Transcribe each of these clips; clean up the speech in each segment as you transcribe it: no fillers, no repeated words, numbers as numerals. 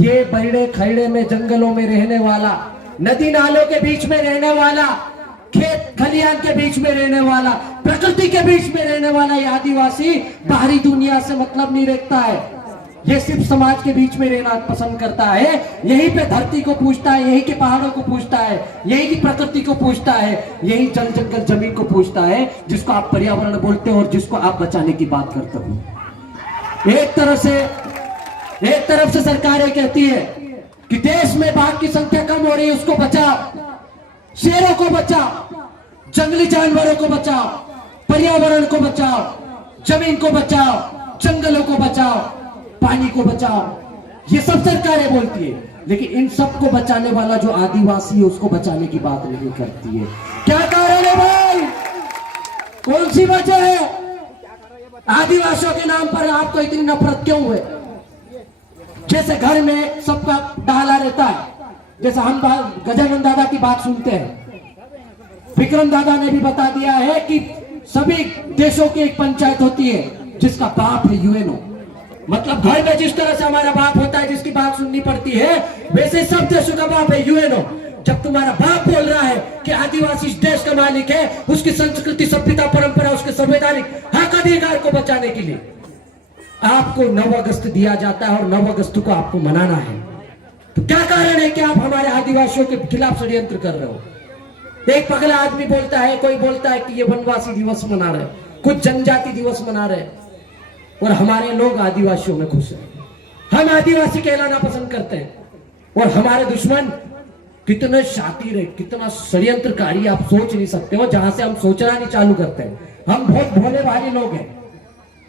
ये बड़े खैड़े में जंगलों में रहने वाला, नदी नालों के बीच में रहने वाला, खेत खलियान के बीच में रहने वाला, प्रकृति के बीच में रहने वाला ये आदिवासी बाहरी दुनिया से मतलब नहीं रखता है। ये सिर्फ समाज के बीच में रहना पसंद करता है। यहीं पे धरती को पूछता है, यहीं के पहाड़ों को पूछता है, यहीं की प्रकृति को पूछता है, यही जल जंगल जमीन को पूछता है, जिसको आप पर्यावरण बोलते हो और जिसको आप बचाने की बात करते हो। एक तरफ से सरकारें कहती है कि देश में बाघ की संख्या कम हो रही है, उसको बचाओ, शेरों को बचाओ, जंगली जानवरों को बचाओ, पर्यावरण को बचाओ, जमीन को बचाओ, जंगलों को बचाओ, पानी को बचाओ, ये सब सरकारें बोलती है। लेकिन इन सबको बचाने वाला जो आदिवासी है उसको बचाने की बात नहीं करती है। क्या कारण है भाई? कौन सी वजह है? आदिवासियों के नाम पर आपको इतनी नफरत क्यों है? जैसे घर में सबका डाला रहता है, जैसे हम गजानन दादा की बात सुनते हैं, विक्रम दादा ने भी बता दिया है कि सभी देशों की एक पंचायत होती है जिसका बाप है यूएनओ। मतलब घर में जिस तरह से हमारा बाप होता है जिसकी बात सुननी पड़ती है, वैसे सब देशों का बाप है यूएनओ। जब तुम्हारा बाप बोल रहा है कि आदिवासी इस देश का मालिक है, उसकी संस्कृति, सभ्यता, परंपरा, उसके संवैधानिक हक अधिकार को बचाने के लिए आपको 9 अगस्त दिया जाता है और 9 अगस्त को आपको मनाना है, तो क्या कारण है कि आप हमारे आदिवासियों के खिलाफ षड्यंत्र कर रहे हो? एक पगला आदमी बोलता है, कोई बोलता है कि ये वनवासी दिवस मना रहे, कुछ जनजाति दिवस मना रहे, और हमारे लोग आदिवासियों में खुश हैं। हम आदिवासी कहलाना पसंद करते हैं और हमारे दुश्मन कितने शातिर है, कितना षड्यंत्रकारी, आप सोच नहीं सकते हो। जहां से हम सोचना नहीं चालू करते हैं, हम बहुत भोले भाले लोग हैं।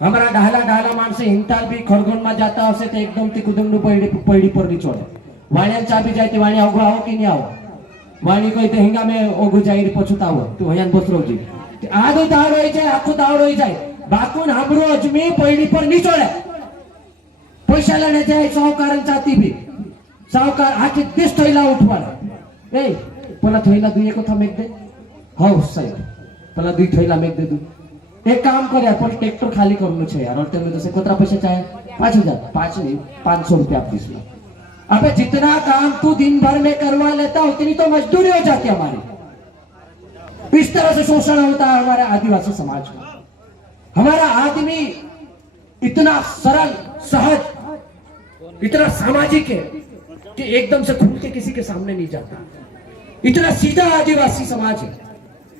हमारा ढाला माणसे हिंताल भी खरगोन में जाता हશે तो एकदम થી કુદમનું પૈડી પર ની છોડે, વાણિયા ચાબી જાય તે વાણિયા ઓગો આવો કે નહીં આવો, વાણી કોઈ તે હિંગા में ઓગો જાય પછુતાવો તું હયાન બસરોજી આદો દાવ રહી જાય, આખો દાવ રહી જાય, બાકુન હાબરો અજમી પૈડી પર ની છોડે, પૈસા લેને જાય સાહુકારન ચાતી भी साहूकार आखी 20 थैला उठवाना, ए पला थैला दुई को था मेक दे, हाउ साहेब पला 2 थैला मेक दे दू। एक काम कर यार, पर ट्रैक्टर खाली करनु छे यार, और तेरे तो से कोतरा पैसा चाहे 5000, 5 नहीं 500 रुपया आप दिस लो। अबे जितना काम तू दिन भर में करवा लेता उतनी तो मजदूरी हो जाती हमारी। इस तरह से शोषण होता है हमारे आदिवासी समाज का। हमारा आदमी इतना सरल, सहज, इतना सामाजिक है कि एकदम से खुल के किसी के सामने नहीं जाता। इतना सीधा आदिवासी समाज है।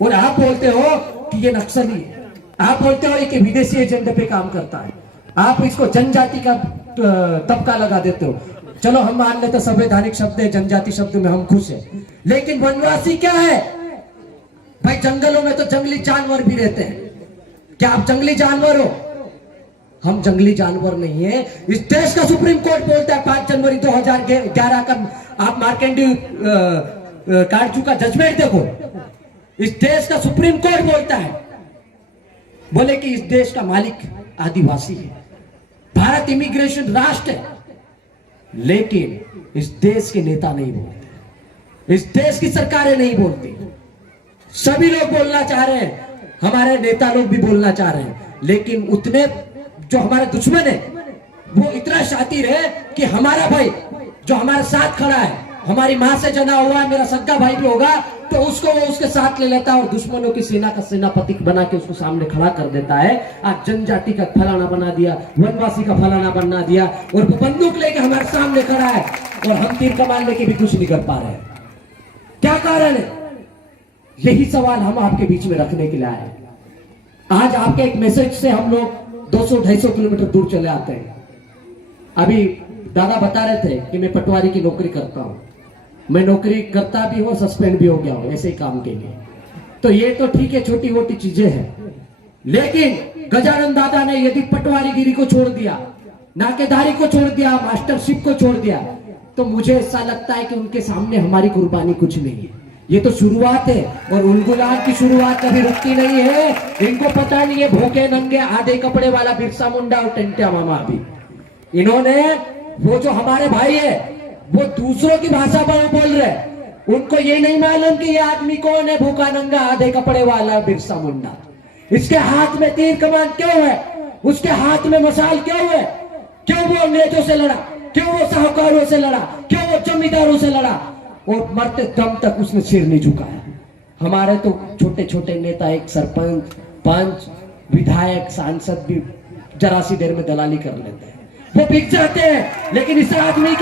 और आप बोलते हो कि ये नक्सली है, आप बोलते हो कि विदेशी एजेंडे पे काम करता है, आप इसको जनजाति का तबका लगा देते हो। चलो हम मान लेते संवैधानिक शब्द है, जनजाति शब्द में हम खुश हैं, लेकिन वनवासी क्या है भाई? जंगलों में तो जंगली जानवर भी रहते हैं। क्या आप जंगली जानवर हो? हम जंगली जानवर नहीं है। इस देश का सुप्रीम कोर्ट बोलता है 5 जनवरी 2011 का, आप मार्केंडी काटजू का जजमेंट देखो, इस देश का सुप्रीम कोर्ट बोलता है, बोले कि इस देश का मालिक आदिवासी है। भारत इमिग्रेशन राष्ट्र है, लेकिन इस देश के नेता नहीं बोलते, इस देश की सरकारें नहीं बोलती। सभी लोग बोलना चाह रहे हैं, हमारे नेता लोग भी बोलना चाह रहे हैं, लेकिन उतने जो हमारे दुश्मन है वो इतना शातिर है कि हमारा भाई जो हमारे साथ खड़ा है, हमारी मां से जना हुआ है, मेरा सगा भाई भी होगा, तो उसको वो उसके साथ ले लेता है और दुश्मनों की सेना का सेनापति बना के उसको सामने खड़ा कर देता है। आज जनजाति का फलाना बना दिया, वनवासी का फलाना बना दिया, और वो बंदूक लेके हमारे सामने खड़ा है और हम तीर कमान लेके भी कुछ नहीं कर पा रहे हैं। क्या कारण है? यही सवाल हम आपके बीच में रखने के लिए आए। आज आपके एक मैसेज से हम लोग 200-250 किलोमीटर दूर चले आते हैं। अभी दादा बता रहे थे कि मैं पटवारी की नौकरी करता हूं, मैं नौकरी करता भी हूं, सस्पेंड भी हो गया हूं ऐसे ही काम के लिए। तो ये तो ठीक है, छोटी मोटी चीजें हैं, लेकिन गजानन दादा ने यदि पटवारीगिरी को छोड़ दिया, नाकेदारी को छोड़ दिया, मास्टरशिप को छोड़ दिया, तो मुझे ऐसा लगता है कि उनके सामने हमारी कुर्बानी कुछ नहीं है। ये तो शुरुआत है और उलगुलान की शुरुआत कभी रुकती नहीं है। इनको पता नहीं है भूखे नंगे आधे कपड़े वाला बिरसा मुंडा और टेंटिया मामा भी, इन्होंने वो जो हमारे भाई है वो दूसरों की भाषा बोल रहे, उनको ये नहीं मालूम कि ये आदमी कौन है, भूखा नंगा आधे कपड़े वाला बिरसा मुंडा। इसके हाथ में तीर कमान क्यों है? उसके हाथ में मशाल क्यों है? क्यों वो अंग्रेजों से लड़ा? क्यों वो साहूकारों से लड़ा, क्यों वो जमींदारों से लड़ा, और मरते दम तक उसने सिर नहीं झुकाया। हमारे तो छोटे छोटे नेता, एक सरपंच, पंच, विधायक, सांसद भी जरा सी देर में दलाली कर लेते हैं, वो बिक जाते हैं। लेकिन इस आदमी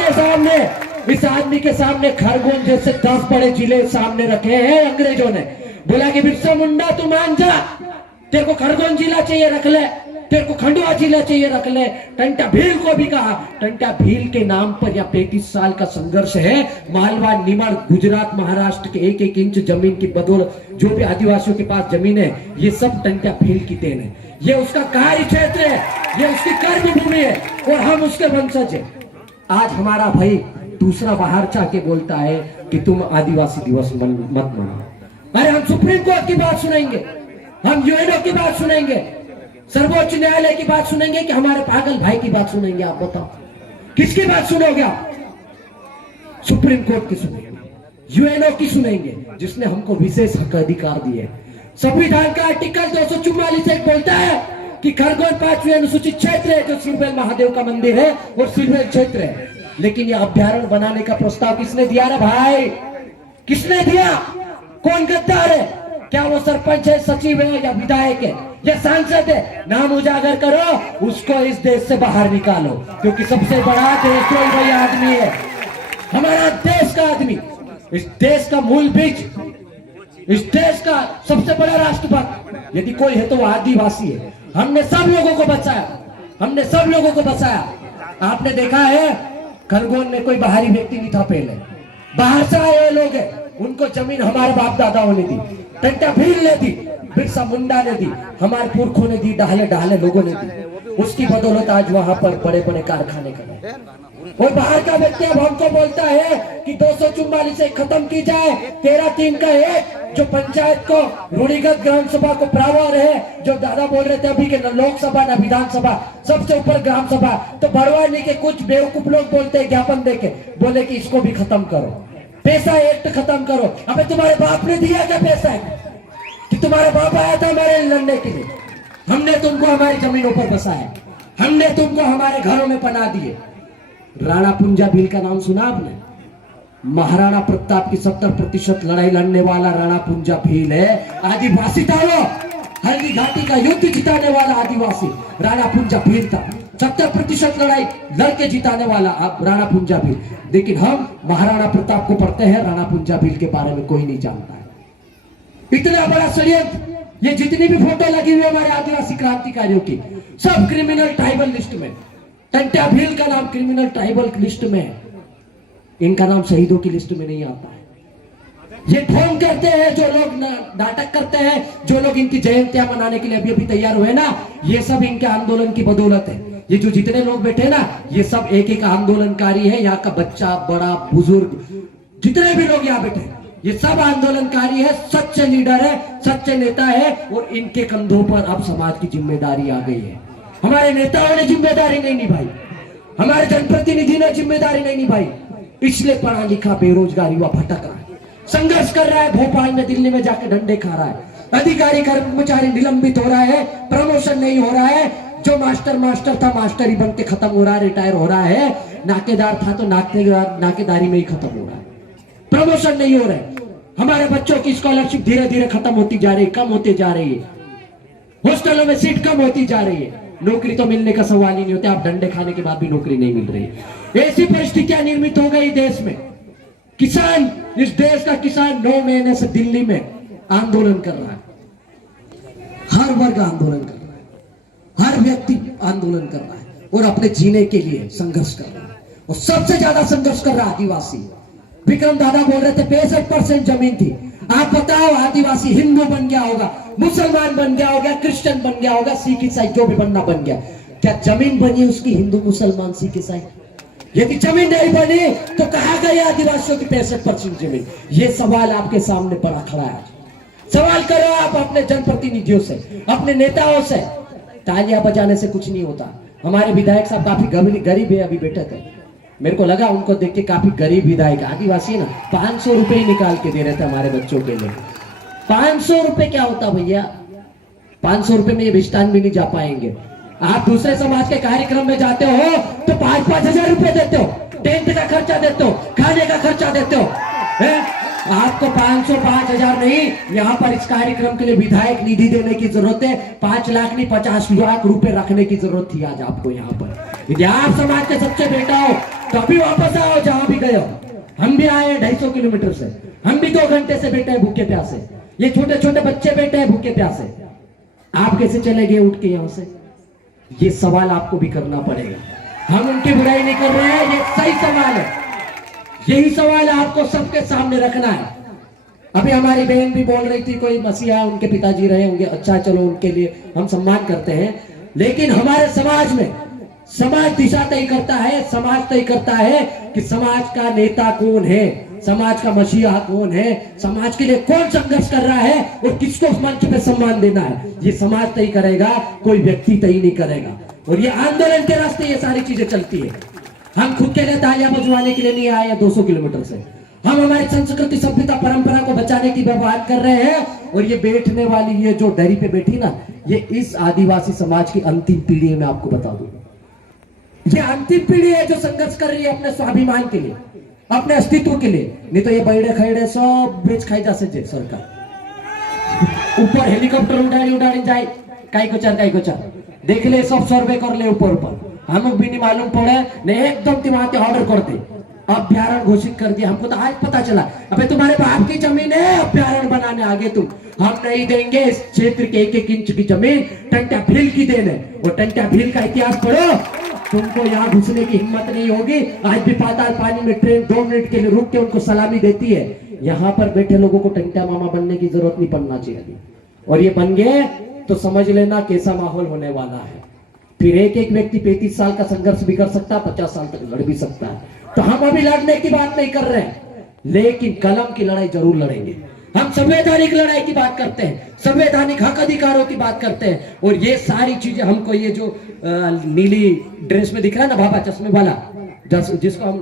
के सामने खरगोन जैसे 10 बड़े जिले सामने रखे हैं अंग्रेजों ने। बोला कि बिरसा मुंडा तू मान जा, तेरे को खरगोन जिला चाहिए रख ले, तेरे को खंडवा जिला चाहिए रख ले। टंटा भील को भी कहा, टंटा भील के नाम पर या 35 साल का संघर्ष है। मालवा, निमण, गुजरात, महाराष्ट्र के 1-1 इंच जमीन की बदौलत जो भी आदिवासियों के पास जमीन है, ये सब टंटा भील की देन है। ये उसका कार्य क्षेत्र है, ये उसकी कर्म भूमि है और हम उसके वंशज है। आज हमारा भाई दूसरा बाहर चाके बोलता है कि तुम आदिवासी दिवस मत मनाओ। अरे हम सुप्रीम कोर्ट की बात सुनेंगे, हम यूएनओ की बात सुनेंगे, सर्वोच्च न्यायालय की बात सुनेंगे कि हमारे पागल भाई की बात सुनेंगे? आप बताओ किसकी बात सुनोगे आप? सुप्रीम कोर्ट की सुनेंगे, यूएनओ की सुनेंगे, जिसने हमको विशेष हक अधिकार दिए। संविधान का आर्टिकल 244 एक बोलता है कि खरगोन 5वें अनुसूचित क्षेत्र है, जो सिरबेल महादेव का मंदिर है और सिरबेल क्षेत्र है। लेकिन यह अभ्यारण्य बनाने का प्रस्ताव किसने दिया रे भाई? किसने दिया? कौन गद्दार है? क्या वो सरपंच है, सचिव है, या विधायक है, या सांसद है? नाम उजागर करो, उसको इस देश से बाहर निकालो, क्योंकि सबसे बड़ा देशद्रोही वही आदमी है, हमारा देश का आदमी, इस देश का मूल बीज, इस देश का सबसे बड़ा राष्ट्रभक्त यदि कोई है तो वो आदिवासी है। हमने सब लोगों को बचाया, हमने सब लोगों को बचाया। आपने देखा है खरगोन में कोई बाहरी व्यक्ति नहीं था पहले, बाहर से आए लोग हैं, उनको जमीन हमारे बाप दादाओं ने दी, टंटा भील ने दी, बिरसा मुंडा ने दी, हमारे पुरखों ने दी, डाले लोगों ने दी। उसकी बदौलत आज वहां पर बड़े बड़े कारखाने खड़े। और बाहर का व्यक्ति अब हमको बोलता है कि 244 से खत्म की जाए, 13(3) का है जो पंचायत को, रूढ़िगत ग्राम सभा को प्रावर है, जो दादा बोल रहे थे अभी के, न लोकसभा न विधानसभा, सबसे ऊपर ग्राम सभा। तो बढ़वानी के कुछ बेवकूफ लोग बोलते हैं ज्ञापन देके, बोले कि इसको भी खत्म करो, पैसा एक्ट खत्म करो। अबे तुम्हारे बाप ने दिया क्या पैसा है कि तुम्हारा बाप आया था हमारे लड़ने के लिए? हमने तुमको हमारी जमीनों पर बसाया, हमने तुमको हमारे घरों में पना दिए। राणा पुंजा भील का नाम सुना आपने? महाराणा प्रताप की 70% लड़ाई लड़ने वाला राणा पुंजा भील है। आदिवासी था वो, हल्दी घाटी का युद्ध जिताने वाला आदिवासी राणा पुंजा भील था। 70% लड़ाई लड़के जिताने वाला अब राणा पुंजा भील। लेकिन हम महाराणा प्रताप को पढ़ते हैं, राणा पुंजा भील के बारे में कोई नहीं जानता है। इतना बड़ा षड्यंत्र, ये जितनी भी फोटो लगी हुई है हमारे आदिवासी क्रांतिकारियों की, सब क्रिमिनल ट्राइबल लिस्ट में। टंटा भील का नाम क्रिमिनल ट्राइबल लिस्ट में है, इनका नाम शहीदों की लिस्ट में नहीं आता है। ये ढोंग करते हैं जो लोग, नाटक करते हैं जो लोग, इनकी जयंतियां मनाने के लिए अभी अभी तैयार हुए ना, ये सब इनके आंदोलन की बदौलत है। ये जो जितने लोग बैठे ना, ये सब एक एक आंदोलनकारी है। यहाँ का बच्चा, बड़ा, बुजुर्ग, जितने भी लोग यहाँ बैठे, ये सब आंदोलनकारी है, सच्चे लीडर है, सच्चे नेता है। और इनके कंधों पर अब समाज की जिम्मेदारी आ गई है। हमारे नेताओं ने जिम्मेदारी नहीं निभाई, हमारे जनप्रतिनिधि ने जिम्मेदारी नहीं निभाई, इसलिए पढ़ा लिखा बेरोजगार युवा भटक रहा है, संघर्ष कर रहा है, भोपाल में, दिल्ली में जाके डंडे खा रहा है, अधिकारी कर्मचारी निलंबित हो रहा है, प्रमोशन नहीं हो रहा है। जो मास्टर था मास्टर ही बन के खत्म हो रहा है, रिटायर हो रहा है। नाकेदार था तो नाकेदारी में ही खत्म हो रहा है, प्रमोशन नहीं हो रहा है। हमारे बच्चों की स्कॉलरशिप धीरे धीरे खत्म होती जा रही है, कम होती जा रही है, हॉस्टलों में सीट कम होती जा रही है। नौकरी तो मिलने का सवाल ही नहीं होता, आप डंडे खाने के बाद भी नौकरी नहीं मिल रही। ऐसी परिस्थितियां निर्मित हो गई देश में। किसान, इस देश का किसान 9 महीने से दिल्ली में आंदोलन कर रहा है, हर वर्ग आंदोलन कर रहा है, हर व्यक्ति आंदोलन कर रहा है और अपने जीने के लिए संघर्ष कर रहा है। और सबसे ज्यादा संघर्ष कर रहा आदिवासी। विक्रम दादा बोल रहे थे 65% जमीन थी। आप बताओ, आदिवासी हिंदू बन गया होगा, मुसलमान बन गया होगा, क्रिश्चियन बन गया होगा, सिख ईसाई जो भी बनना बन गया, क्या जमीन बनी उसकी हिंदू मुसलमान सिख ईसाई? यदि जमीन नहीं बनी तो कहाँ गई आदिवासियों की 65% जमीन? ये सवाल आपके सामने पड़ा खड़ा है। सवाल करो आप अपने जनप्रतिनिधियों से, अपने नेताओं से। तालियां बजाने से कुछ नहीं होता। हमारे विधायक साहब काफी गरीब है, अभी बैठे थे, मेरे को लगा उनको देख के काफी गरीब विधायक, आदिवासी है ना, 500 रुपए ही निकाल के दे रहे थे हमारे बच्चों के लिए। 500 रुपए क्या होता भैया? 500 रुपए में ये विस्तान भी नहीं जा पाएंगे। आप दूसरे समाज के कार्यक्रम में जाते हो तो 5-5 हजार रुपए देते हो, टेंट का खर्चा देते हो, खाने का खर्चा देते हो, आपको 500-5,000 नहीं, यहाँ पर इस कार्यक्रम के लिए विधायक निधि देने की जरूरत है। 5 लाख नहीं 50 लाख रुपए रखने की जरूरत थी आज आपको यहाँ पर। यदि आप समाज के सबसे बेटा हो तो अभी वापस आओ जहां भी गए हो। हम भी आए 250 किलोमीटर से, हम भी 2 घंटे से बैठे हैं भूखे प्यासे, ये छोटे छोटे बच्चे बैठे हैं भूखे प्यासे, आप कैसे चले गए उठ के यहां से? ये सवाल आपको भी करना पड़ेगा। हम उनकी बुराई नहीं कर रहे हैं, ये सही सवाल है, यही सवाल आपको सबके सामने रखना है। अभी हमारी बहन भी बोल रही थी कोई मसीहा उनके पिताजी रहे होंगे, अच्छा चलो उनके लिए हम सम्मान करते हैं, लेकिन हमारे समाज में समाज दिशा तय करता है, समाज तय करता है कि समाज का नेता कौन है, समाज का मसीहा कौन है, समाज के लिए कौन संघर्ष कर रहा है और किसको उस मंच पे सम्मान देना है, ये समाज तय करेगा, कोई व्यक्ति तय नहीं करेगा। और ये आंदोलन के रास्ते ये सारी चीजें चलती है। हम खुद के लिए तालियां बजवाने के लिए नहीं आए हैं 200 किलोमीटर से, हम हमारी संस्कृति सभ्यता परंपरा को बचाने की बात कर रहे हैं। और ये बैठने वाली ये जो दरी पे बैठी ना, ये इस आदिवासी समाज की अंतिम पीढ़ी है। मैं आपको बता दूं, ये अंतिम पीढ़ी है जो संघर्ष कर रही है अपने स्वाभिमान के लिए, अपने अस्तित्व के लिए। नहीं तो ये बैठे खैड़े सब बेच खाई जा से सरकार ऊपर हेलीकॉप्टर उड़ाड़ी जाए, काई को चार देख ले, सब सर्वे कर ले ऊपर ऊपर, हम भी नहीं मालूम पड़े नहीं, एकदम तिमाते ऑर्डर कर दे, अभ्यारण्य घोषित कर दिया। हमको तो आज पता चला, अबे तुम्हारे बाप की जमीन है, अभ्यारण्य बनाने आगे तुम, हम नहीं देंगे इस क्षेत्र के 1-1 इंच की जमीन, टंटा भील की देने। और टंटा भील का इतिहास पढ़ो, तुमको यहाँ घुसने की हिम्मत नहीं होगी। आज भी पाताल पानी में ट्रेन 2 मिनट के लिए रुक के उनको सलामी देती है। यहाँ पर बैठे लोगों को टंटा मामा बनने की जरूरत नहीं पड़ना चाहिए, और ये बन गए तो समझ लेना कैसा माहौल होने वाला है। फिर एक व्यक्ति 35 साल का संघर्ष भी कर सकता है, 50 साल तक लड़ भी सकता है। तो हम अभी लड़ने की बात नहीं कर रहे हैं, लेकिन कलम की लड़ाई जरूर लड़ेंगे। हम संवैधानिक लड़ाई की बात करते हैं, संवैधानिक हक अधिकारों की बात करते हैं। और ये सारी चीजें हमको, ये जो नीली ड्रेस में दिख रहा है ना बाबा चश्मे वाला, जिसको हम